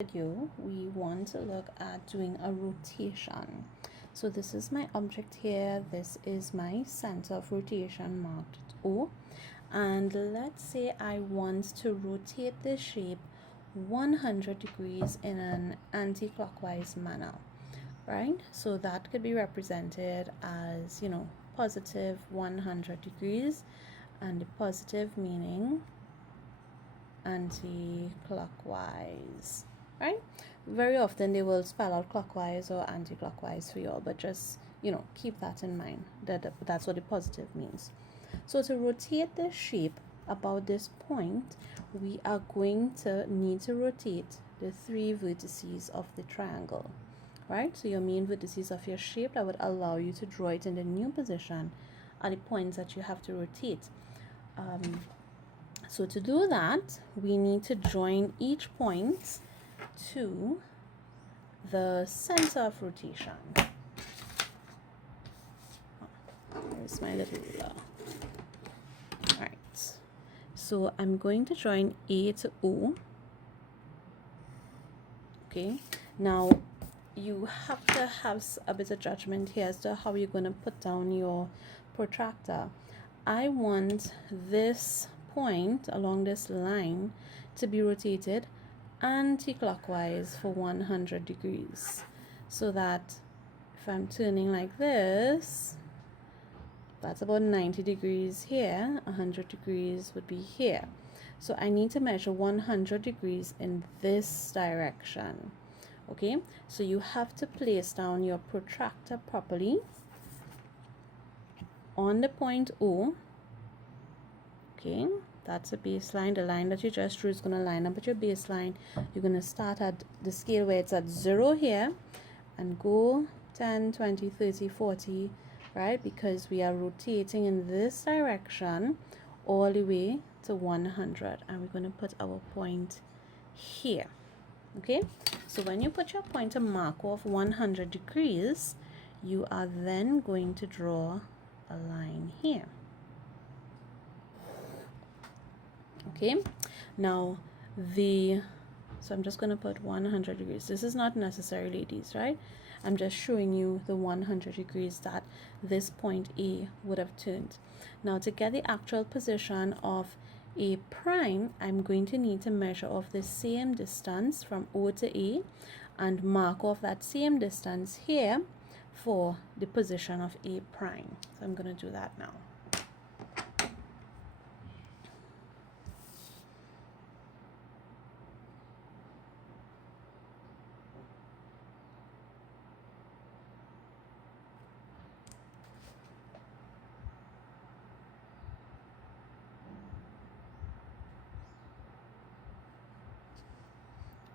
Video, we want to look at doing a rotation. So this is my object here. This is my center of rotation marked O. And let's say I want to rotate this shape 100 degrees in an anti-clockwise manner, right? So that could be represented as, positive 100 degrees, and the positive meaning anti-clockwise, right? Very often they will spell out clockwise or anti-clockwise for you all, but just keep that in mind, that's what the positive means. So to rotate the shape about this point, we are going to need to rotate the 3 vertices of the triangle, right? So your main vertices of your shape that would allow you to draw it in the new position are the points that you have to rotate. So to do that, we need to join each point to the center of rotation. There's my little ruler. Alright, so I'm going to join A to O. Okay, now you have to have a bit of judgment here as to how you're going to put down your protractor. I want this point along this line to be rotated anti-clockwise for 100 degrees, so that if I'm turning like this, that's about 90 degrees here, 100 degrees would be here. So I need to measure 100 degrees in this direction. Okay, so you have to place down your protractor properly on the point O. Okay, that's a baseline. The line that you just drew is going to line up with your baseline. You're going to start at the scale where it's at 0 here and go 10, 20, 30, 40, right? Because we are rotating in this direction all the way to 100, and we're going to put our point here. Okay, so when you put your point to mark off 100 degrees, you are then going to draw a line here. Okay, now so I'm just going to put 100 degrees. This is not necessary, ladies, right? I'm just showing you the 100 degrees that this point A would have turned. Now to get the actual position of A prime, I'm going to need to measure off the same distance from O to A and mark off that same distance here for the position of A prime. So I'm going to do that now.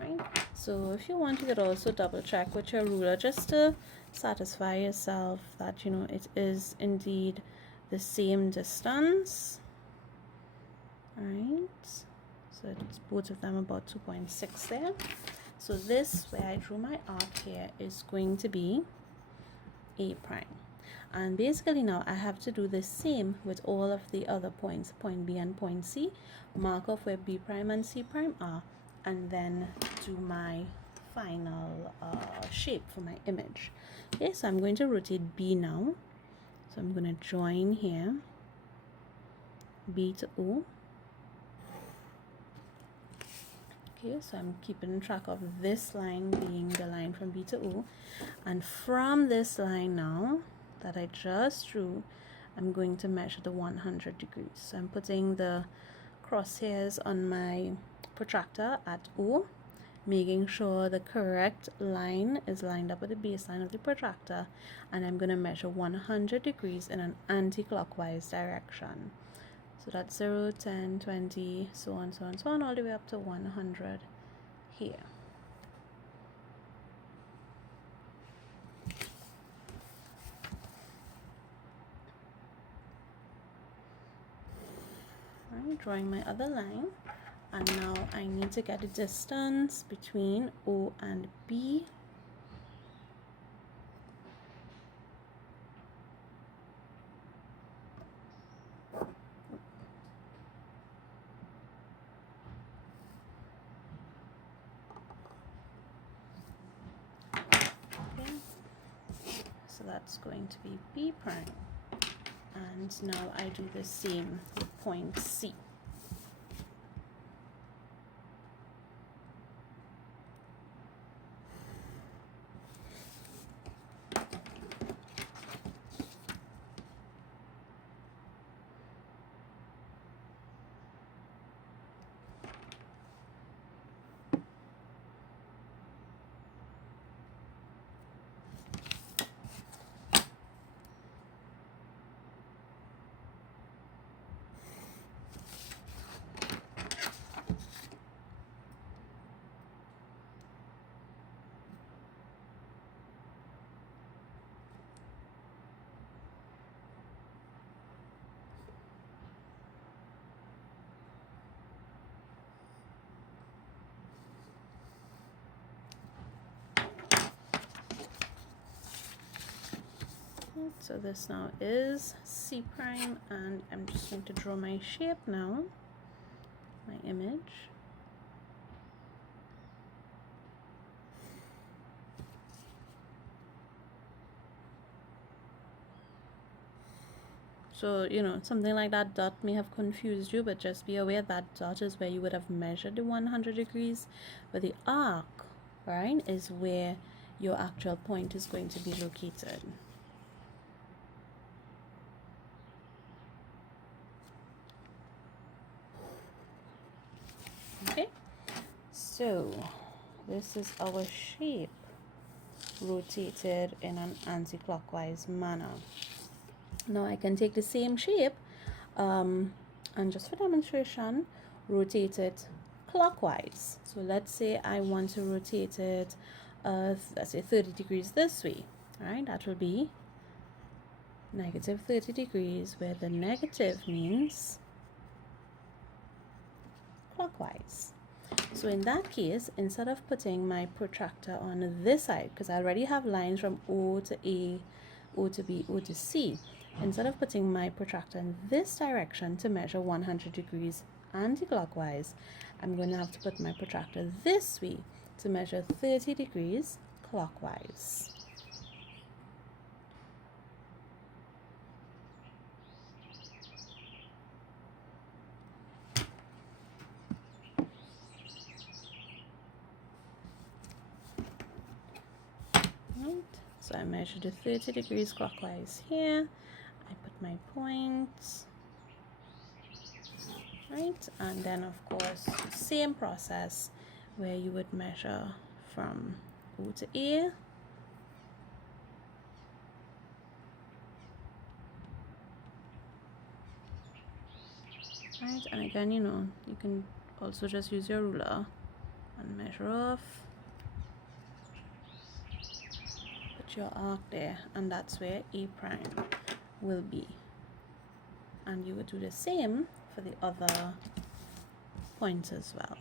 Right, so if you want, you could also double check with your ruler just to satisfy yourself that it is indeed the same distance. All right, so it's both of them about 2.6 there. So this, where I drew my arc here, is going to be A prime. And basically now I have to do the same with all of the other points, point B and point C, mark off where B prime and C prime are, and then do my final shape for my image. Okay, so I'm going to rotate B now. So I'm going to join here, B to O. Okay, so I'm keeping track of this line being the line from B to O. And from this line now that I just drew, I'm going to measure the 100 degrees. So I'm putting the crosshairs on my protractor at O, making sure the correct line is lined up with the baseline of the protractor, and I'm going to measure 100 degrees in an anti-clockwise direction. So that's 0, 10, 20, so on, so on, so on, all the way up to 100 here. I'm drawing my other line, and now I need to get the distance between O and B. that's going to be B prime. And now I do the same with point C. So this now is C prime, and I'm just going to draw my shape now, my image. So, you know, something like that dot may have confused you, but just be aware that dot is where you would have measured the 100 degrees, but the arc, right, is where your actual point is going to be located. Okay, so this is our shape rotated in an anti-clockwise manner. Now I can take the same shape and just for demonstration rotate it clockwise. So let's say I want to rotate it let's say 30 degrees this way. Right, that will be negative 30 degrees, where the negative means clockwise. So in that case, instead of putting my protractor on this side, because I already have lines from O to A, O to B, O to C, instead of putting my protractor in this direction to measure 100 degrees anti-clockwise, I'm going to have to put my protractor this way to measure 30 degrees clockwise. So I measured the 30 degrees clockwise here. I put my points, right? And then of course, same process where you would measure from O to A. Right, and again, you know, you can also just use your ruler and measure off. Your arc there, and that's where A prime will be, and you would do the same for the other points as well.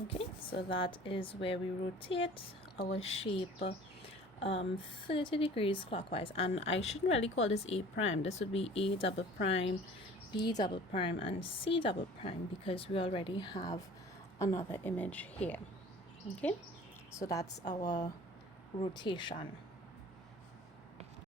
Okay, so that is where we rotate our shape 30 degrees clockwise, and I shouldn't really call this A prime. This would be A double prime, B double prime, and C double prime, because we already have another image here. Okay, so that's our rotation.